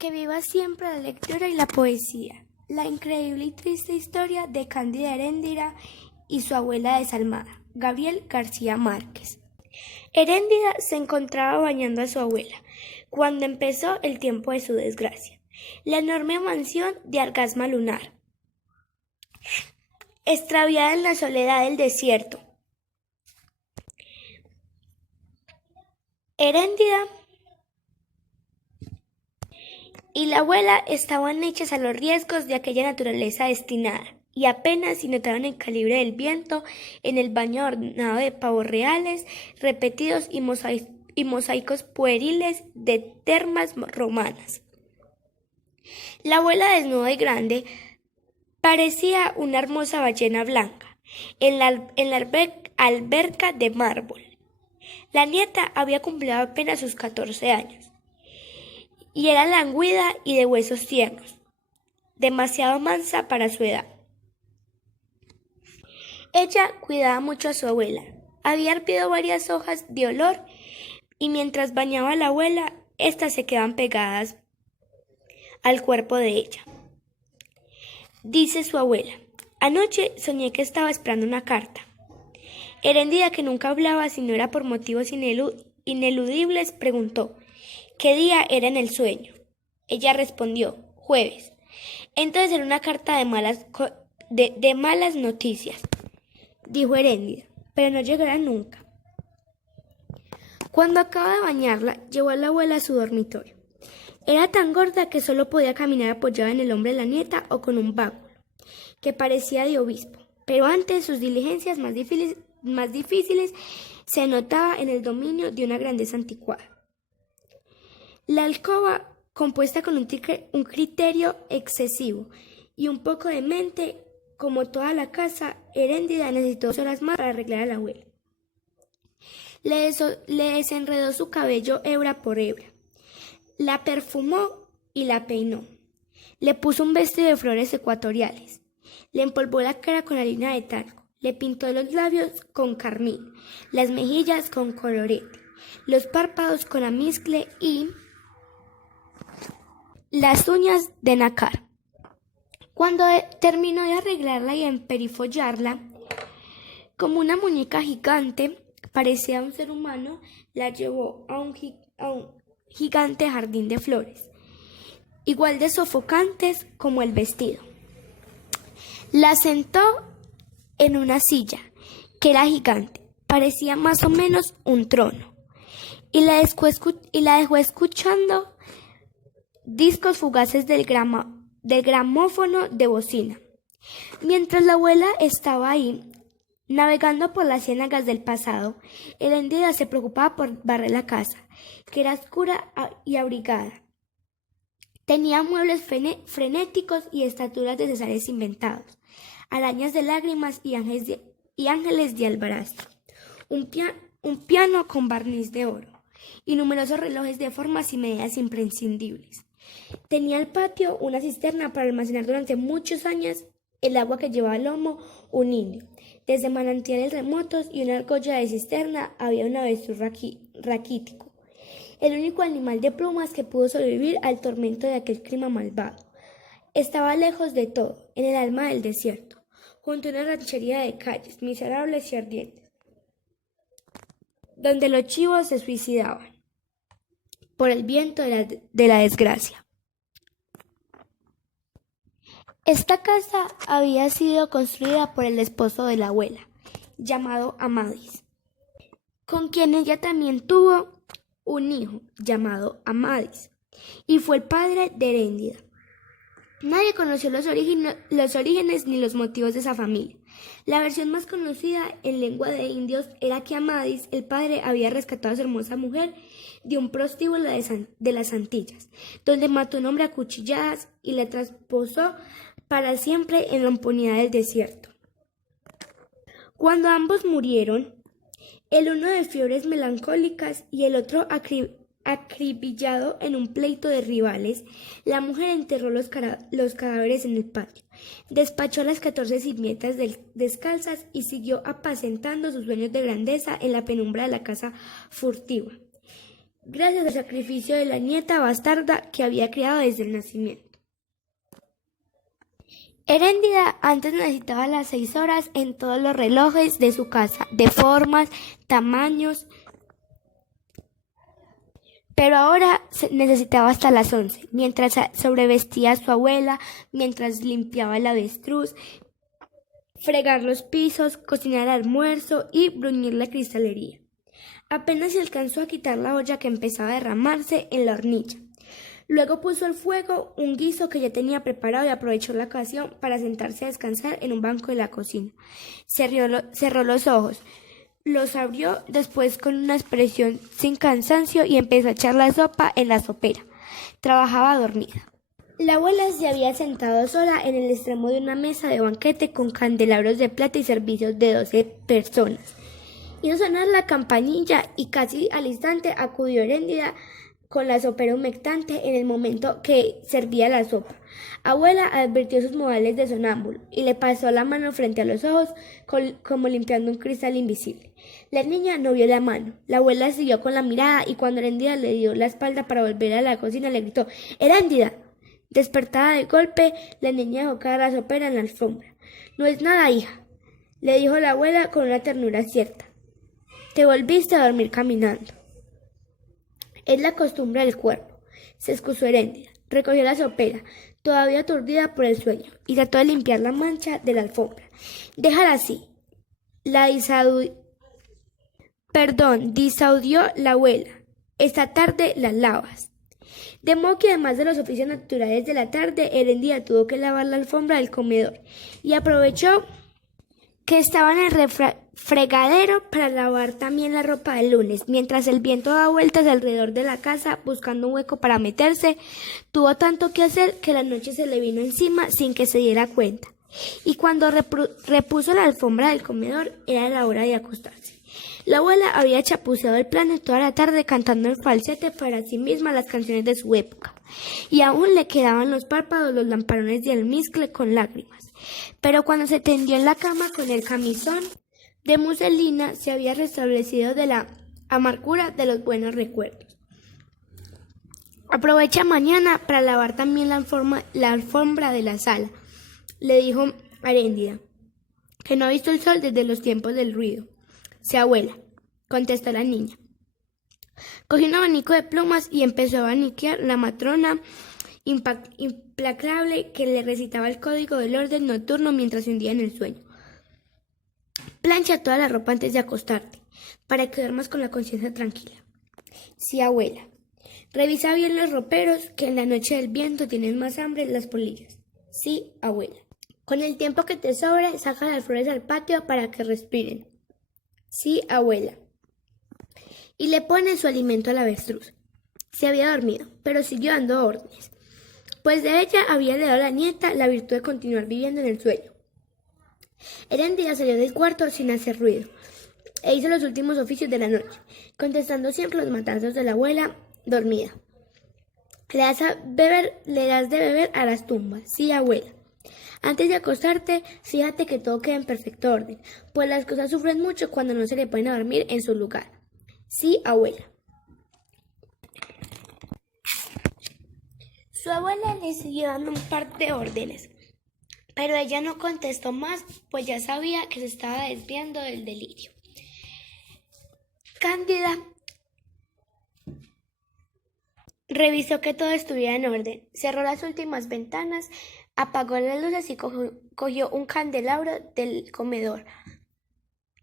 Que viva siempre la lectura y la poesía. La increíble y triste historia de Cándida Heréndira y su abuela desalmada, Gabriel García Márquez. Heréndira se encontraba bañando a su abuela cuando empezó el tiempo de su desgracia, la enorme mansión de Argasma Lunar, extraviada en la soledad del desierto. Heréndira y la abuela estaban hechas a los riesgos de aquella naturaleza destinada, y apenas si notaron el calibre del viento en el baño ornado de pavos reales repetidos y mosaicos pueriles de termas romanas. La abuela, desnuda y grande, parecía una hermosa ballena blanca en la alberca de mármol. La nieta había cumplido apenas sus 14 años y era languida y de huesos tiernos, demasiado mansa para su edad. Ella cuidaba mucho a su abuela. Había hervido varias hojas de olor y mientras bañaba a la abuela, éstas se quedaban pegadas al cuerpo de ella. Dice su abuela: anoche soñé que estaba esperando una carta. Heréndira, que nunca hablaba si no era por motivos ineludibles, preguntó ¿qué día era en el sueño? Ella respondió: jueves. Entonces era una carta de malas noticias, dijo Heréndira, pero no llegará nunca. Cuando acaba de bañarla, llevó a la abuela a su dormitorio. Era tan gorda que solo podía caminar apoyada en el hombro de la nieta o con un báculo, que parecía de obispo, pero antes sus diligencias más difíciles se notaba en el dominio de una grandeza anticuada. La alcoba, compuesta con un criterio excesivo y un poco de mente, como toda la casa, Heréndira necesitó 2 horas más para arreglar a la abuela. Le desenredó su cabello hebra por hebra, la perfumó y la peinó. Le puso un vestido de flores ecuatoriales, le empolvó la cara con harina de talco, le pintó los labios con carmín, las mejillas con colorete, los párpados con almizcle y las uñas de nácar. Cuando terminó de arreglarla y emperifollarla, como una muñeca gigante, parecía un ser humano, la llevó a un gigante jardín de flores, igual de sofocantes como el vestido. La sentó en una silla, que era gigante, parecía más o menos un trono, y la dejó escuchando discos fugaces del gramófono de bocina. Mientras la abuela estaba ahí, navegando por las ciénagas del pasado, Heréndira se preocupaba por barrer la casa, que era oscura y abrigada. Tenía muebles frenéticos y estaturas de cesares inventados, arañas de lágrimas y ángeles de alabastro, un piano con barniz de oro y numerosos relojes de formas y medidas imprescindibles. Tenía el patio una cisterna para almacenar durante muchos años el agua que llevaba al lomo un indio. Desde manantiales remotos y una argolla de cisterna había un avestruz raquítico, el único animal de plumas que pudo sobrevivir al tormento de aquel clima malvado. Estaba lejos de todo, en el alma del desierto, junto a una ranchería de calles miserables y ardientes, donde los chivos se suicidaban por el viento de la desgracia. Esta casa había sido construida por el esposo de la abuela, llamado Amadís, con quien ella también tuvo un hijo llamado Amadís, y fue el padre de Heréndira. Nadie conoció los orígenes ni los motivos de esa familia. La versión más conocida en lengua de indios era que Amadís, el padre, había rescatado a su hermosa mujer de un prostíbulo de las Antillas, donde mató a un hombre a cuchilladas y la trasposó para siempre en la impunidad del desierto. Cuando ambos murieron, el uno de fiebres melancólicas y el otro acribillado en un pleito de rivales, la mujer enterró los cadáveres en el patio, despachó a las 14 sirvientas descalzas y siguió apacentando sus sueños de grandeza en la penumbra de la casa furtiva. gracias al sacrificio de la nieta bastarda que había criado desde el nacimiento. Heréndida antes necesitaba las 6 horas en todos los relojes de su casa, de formas, tamaños, pero ahora necesitaba hasta las 11, mientras sobrevestía a su abuela, mientras limpiaba el avestruz, fregar los pisos, cocinar el almuerzo y bruñir la cristalería. Apenas se alcanzó a quitar la olla que empezaba a derramarse en la hornilla. Luego puso al fuego un guiso que ya tenía preparado y aprovechó la ocasión para sentarse a descansar en un banco de la cocina. Cerró los ojos, los abrió después con una expresión sin cansancio y empezó a echar la sopa en la sopera. Trabajaba dormida. La abuela se había sentado sola en el extremo de una mesa de banquete con candelabros de plata y servicios de 12 personas. Hizo sonar la campanilla y casi al instante acudió Heréndida con la sopera humectante en el momento que servía la sopa. Abuela advirtió sus modales de sonámbulo y le pasó la mano frente a los ojos como limpiando un cristal invisible. La niña no vio la mano. La abuela siguió con la mirada y cuando Heréndida le dio la espalda para volver a la cocina le gritó: «¡Heréndida!». Despertada de golpe, la niña dejó caer la sopera en la alfombra. «No es nada, hija», le dijo la abuela con una ternura cierta. «Te volviste a dormir caminando». «Es la costumbre del cuerpo», se excusó Heréndida. Recogió la sopera, todavía aturdida por el sueño, y trató de limpiar la mancha de la alfombra. «Déjala así». Disaudió la abuela. «Esta tarde las lavas». De modo que además de los oficios naturales de la tarde, Heréndida tuvo que lavar la alfombra del comedor y aprovechó que estaba en el fregadero para lavar también la ropa del lunes. Mientras el viento daba vueltas alrededor de la casa buscando un hueco para meterse, tuvo tanto que hacer que la noche se le vino encima sin que se diera cuenta. Y cuando repuso la alfombra del comedor, era la hora de acostarse. La abuela había chapuceado el plano toda la tarde cantando en falsete para sí misma las canciones de su época, y aún le quedaban los párpados los lamparones de almizcle con lágrimas. Pero cuando se tendió en la cama con el camisón de muselina, se había restablecido de la amargura de los buenos recuerdos. «Aprovecha mañana para lavar también la alfombra de la sala», le dijo a Heréndida, que no ha visto el sol desde los tiempos del ruido. «Sí, abuela», contestó la niña. Cogió un abanico de plumas y empezó a abaniquear la matrona implacable que le recitaba el código del orden nocturno mientras se hundía en el sueño. «Plancha toda la ropa antes de acostarte, para que duermas con la conciencia tranquila». «Sí, abuela». «Revisa bien los roperos, que en la noche del viento tienen más hambre las polillas». «Sí, abuela». «Con el tiempo que te sobre, saca las flores al patio para que respiren». «Sí, abuela». Y le pone su alimento al avestruz. Se había dormido, pero siguió dando órdenes, pues de ella había heredado a la nieta la virtud de continuar viviendo en el sueño. Heréndida salió del cuarto sin hacer ruido e hizo los últimos oficios de la noche, contestando siempre los matazos de la abuela dormida. «Le das de beber a las tumbas». «Sí, abuela». «Antes de acostarte, fíjate que todo quede en perfecto orden, pues las cosas sufren mucho cuando no se le ponen a dormir en su lugar». «Sí, abuela». Su abuela le siguió dando un par de órdenes, pero ella no contestó más, pues ya sabía que se estaba desviando del delirio. Cándida revisó que todo estuviera en orden, cerró las últimas ventanas, apagó las luces y cogió un candelabro del comedor.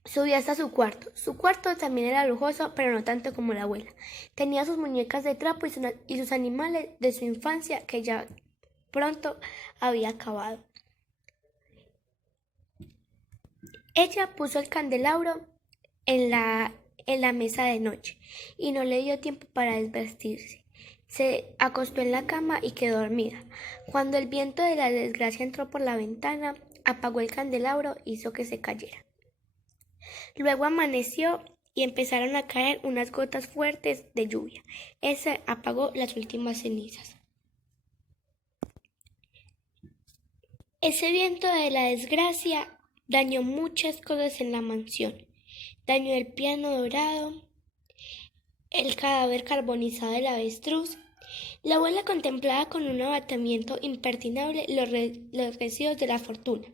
Subió hasta su cuarto. Su cuarto también era lujoso, pero no tanto como la abuela. Tenía sus muñecas de trapo y sus animales de su infancia que ya pronto había acabado. Ella puso el candelabro en la mesa de noche y no le dio tiempo para desvestirse. Se acostó en la cama y quedó dormida. Cuando el viento de la desgracia entró por la ventana, apagó el candelabro e hizo que se cayera. Luego amaneció y empezaron a caer unas gotas fuertes de lluvia. Ese apagó las últimas cenizas. Ese viento de la desgracia dañó muchas cosas en la mansión. Dañó el piano dorado, el cadáver carbonizado del avestruz. La abuela contemplaba con un abatimiento impertinable los residuos de la fortuna.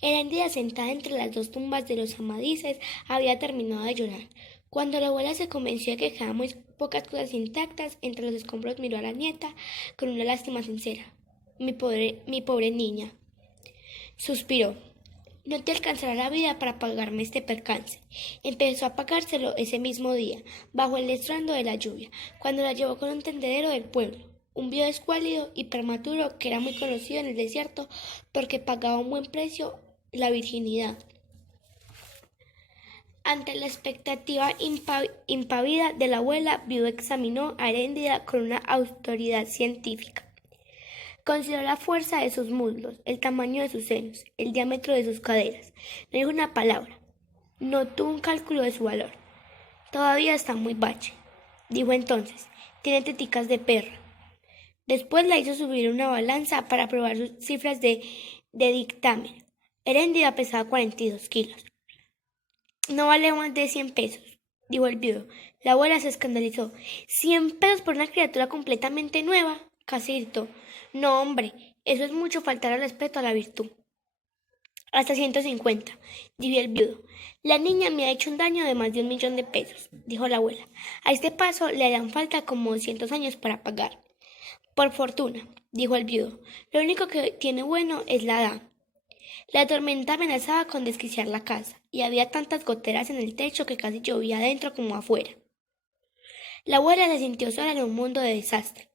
Heréndida, sentada entre las dos tumbas de los Amadises, había terminado de llorar. Cuando la abuela se convenció de que quedaban muy pocas cosas intactas, entre los escombros miró a la nieta con una lástima sincera. Mi pobre niña, suspiró. No te alcanzará la vida para pagarme este percance. Empezó a pagárselo ese mismo día, bajo el estruendo de la lluvia, cuando la llevó con un tendedero del pueblo, un viudo escuálido y prematuro que era muy conocido en el desierto porque pagaba un buen precio la virginidad. Ante la expectativa impávida de la abuela, viudo examinó a Heréndida con una autoridad científica. Consideró la fuerza de sus muslos, el tamaño de sus senos, el diámetro de sus caderas. No dijo una palabra. No tuvo un cálculo de su valor. Todavía está muy bache, dijo entonces. Tiene teticas de perra. Después la hizo subir una balanza para probar sus cifras de dictamen. Heréndida pesaba 42 kilos. No vale más de 100 pesos, dijo el viudo. La abuela se escandalizó. ¿100 pesos por una criatura completamente nueva? Casi gritó. No, hombre, eso es mucho faltar al respeto a la virtud. Hasta 150, dijo el viudo. La niña me ha hecho un daño de más de 1.000.000 de pesos, dijo la abuela. A este paso le harán falta como 200 años para pagar. Por fortuna, dijo el viudo. Lo único que tiene bueno es la edad. La tormenta amenazaba con desquiciar la casa, y había tantas goteras en el techo que casi llovía adentro como afuera. La abuela se sintió sola en un mundo de desastre.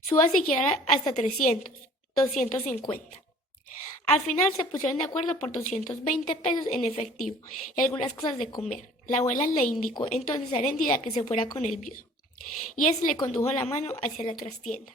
Suba siquiera hasta 300, 250. Al final se pusieron de acuerdo por 220 pesos en efectivo y algunas cosas de comer. La abuela le indicó entonces a Heréndida que se fuera con el viudo, y él le condujo la mano hacia la trastienda.